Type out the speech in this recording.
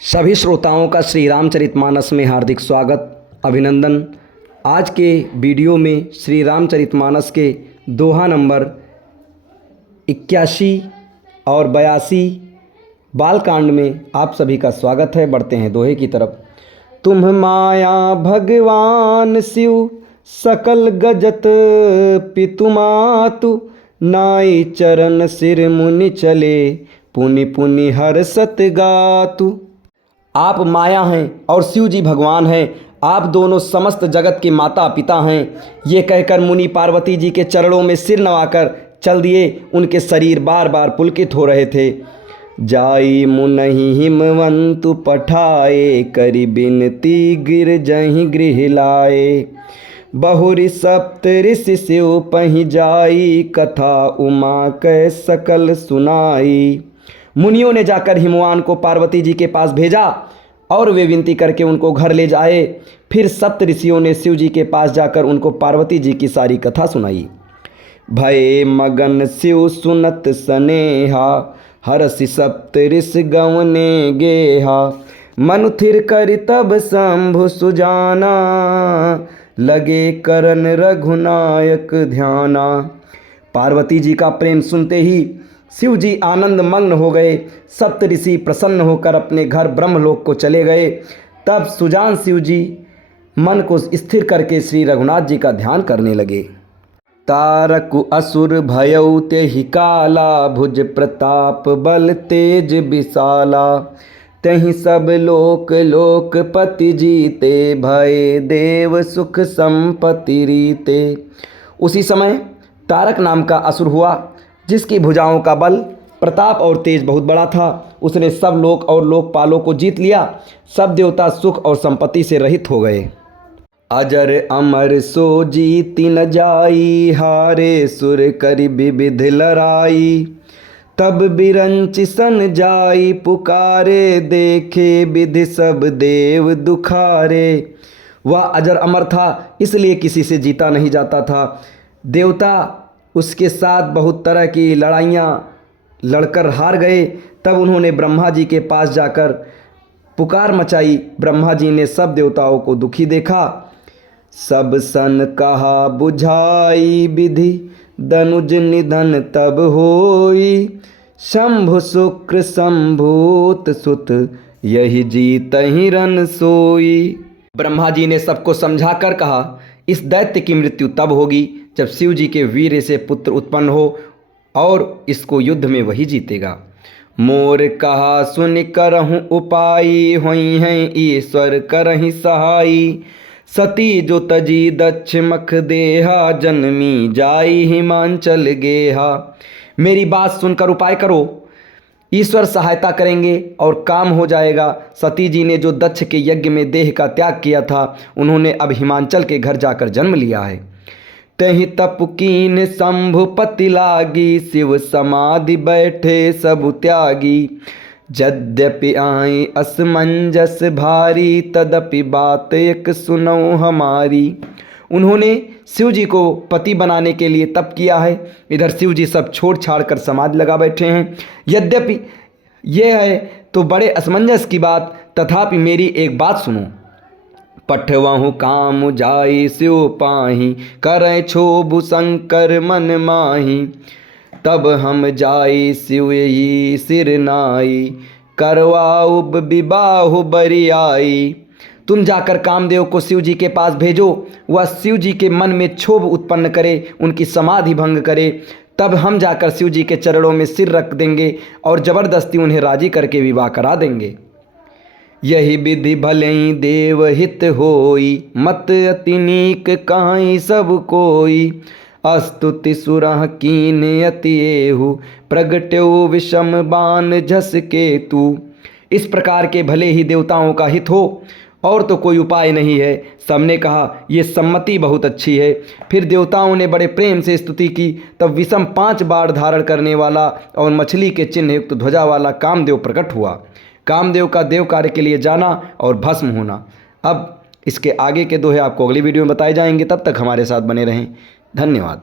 सभी श्रोताओं का श्री रामचरितमानस में हार्दिक स्वागत अभिनंदन। आज के वीडियो में श्री रामचरितमानस के दोहा नंबर 81 और 82 बालकांड में आप सभी का स्वागत है। बढ़ते हैं दोहे की तरफ। तुम माया भगवान शिव सकल गजत पितुमातु नाई चरण सिर मुनि चले पुनि पुनि हर्षत गातु। आप माया हैं और शिव जी भगवान हैं। आप दोनों समस्त जगत के माता पिता हैं। ये कहकर मुनि पार्वती जी के चरणों में सिर नवाकर चल दिए। उनके शरीर बार बार पुलकित हो रहे थे। जाई मुनहि हिमवंतु पठाए करि बिनती गिर जहि गृह लाए। बहुरि सप्त ऋषि शिव पहि जाई कथा उमा कै सकल सुनाई। मुनियों ने जाकर हिमवान को पार्वती जी के पास भेजा और वे विनती करके उनको घर ले जाए। फिर सप्त ऋषियों ने शिव जी के पास जाकर उनको पार्वती जी की सारी कथा सुनाई। भये मगन शिव सुनत सनेहा हरसि सप्त ऋषि गवने गेहा। मनु थिर करि तब शंभु सुजाना लगे करन रघुनायक ध्याना। पार्वती जी का प्रेम सुनते ही शिव जी आनंद मग्न हो गए। सप्त ऋषि प्रसन्न होकर अपने घर ब्रह्मलोक को चले गए। तब सुजान शिव जी मन को स्थिर करके श्री रघुनाथ जी का ध्यान करने लगे। तारकु असुर भयउ तेहि काला भुज प्रताप बल तेज विशाला। तहि सब लोक लोकपति जीते भय देव सुख संपत्ति रीते। उसी समय तारक नाम का असुर हुआ जिसकी भुजाओं का बल प्रताप और तेज बहुत बड़ा था। उसने सब लोक और लोकपालों को जीत लिया। सब देवता सुख और संपत्ति से रहित हो गए। अजर अमर सो जीति न जाई हारे सुर करि विविध लड़ाई। तब बिरंच सन जाई पुकारे देखे विधि सब देव दुखारे। वह अजर अमर था इसलिए किसी से जीता नहीं जाता था। देवता उसके साथ बहुत तरह की लड़ाइयाँ लड़कर हार गए। तब उन्होंने ब्रह्मा जी के पास जाकर पुकार मचाई। ब्रह्मा जी ने सब देवताओं को दुखी देखा। सब सन कहा बुझाई विधि दनुज निधन तब होई। शंभु शुक्र संभूत सुत यही जीतहि रन सोई। ब्रह्मा जी ने सबको समझाकर कहा इस दैत्य की मृत्यु तब होगी जब शिव जी के वीर से पुत्र उत्पन्न हो और इसको युद्ध में वही जीतेगा। मोर कहा सुन करहूँ उपाई होई हैं ईश्वर करहि सहाई। सती जो तजी दक्ष मख देहा जन्मी जाई हिमांचल गेहा। मेरी बात सुनकर उपाय करो, ईश्वर सहायता करेंगे और काम हो जाएगा। सती जी ने जो दक्ष के यज्ञ में देह का त्याग किया था उन्होंने अब हिमांचल के घर जाकर जन्म लिया है। तहि तप कीन शंभुपति लागी शिव समाधि बैठे सब त्यागी। यद्यपि आई असमंजस भारी तदपि बात एक सुनो हमारी। उन्होंने शिव जी को पति बनाने के लिए तप किया है। इधर शिव जी सब छोड़ छाड़ कर समाधि लगा बैठे हैं। यद्यपि यह है तो बड़े असमंजस की बात, तथापि मेरी एक बात सुनो। पठवहु काम जाई शिव पाही करय क्षोभु शंकर मन माही। तब हम जाई शिव ही सिर नाई करवाऊ विबाहु बरियाई। तुम जाकर कामदेव को शिव जी के पास भेजो। वह शिव जी के मन में क्षोभ उत्पन्न करे, उनकी समाधि भंग करे। तब हम जाकर शिव जी के चरणों में सिर रख देंगे और जबरदस्ती उन्हें राजी करके विवाह करा देंगे। यही विधि भले देव हित होई मत अति नीक काई सब कोई। अस्तुति सुरह कीन अति एहु प्रगट्यो विषम बान झस केतु। इस प्रकार के भले ही देवताओं का हित हो और तो कोई उपाय नहीं है। सबने कहा ये सम्मति बहुत अच्छी है। फिर देवताओं ने बड़े प्रेम से स्तुति की। तब विषम 5 बाण धारण करने वाला और मछली के चिन्ह युक्त ध्वजा वाला कामदेव प्रकट हुआ। कामदेव का देव कार्य के लिए जाना और भस्म होना। अब इसके आगे के दोहे आपको अगली वीडियो में बताए जाएंगे। तब तक हमारे साथ बने रहें। धन्यवाद।